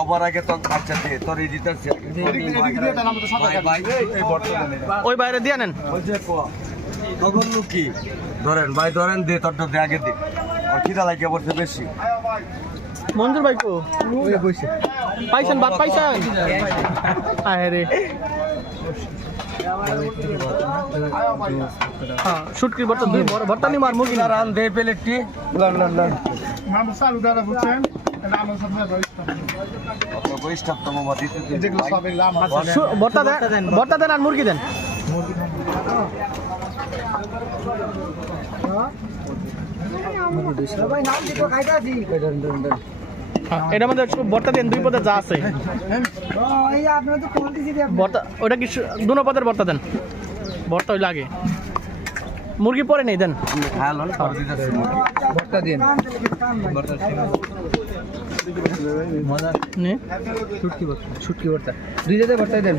সবার আগে তো আচ্ছা দে তোর এই দিতেছে ওই বাইরে দিয়ে নেন। তখন কি ধরেন ভাই ধরেন দে তোরটা দে আগে দে আর খিদা লাগে পড়ছে বেশি মঞ্জুর ভাই কো পাইছেন বাদ পাইছেন আয় রে হ্যাঁ শুটকি ভর্তা দুই ভর্তা নি মার মুরগি রান দে প্লেটটি লন লন লন নাম চালু দাদা বুঝছেন নাম সবসময় আপনার বইস্টাফ তো মামা দিতে যেগুলো সবই লাম ভর্তা দেন আর মুরগি দেন এটা মধ্যে ভর্তা দেন দুই পদের যা আছে ভর্তা ওটা কি দুনো পদের ভর্তা দেন ভর্তা ওই লাগে মুরগি পরে নেই দেন হ্যাঁ লন আর দিতেছে ভর্তা দিন মজা নে ছুটকি ভর্তা দুই জায়গায় ভর্তা দেন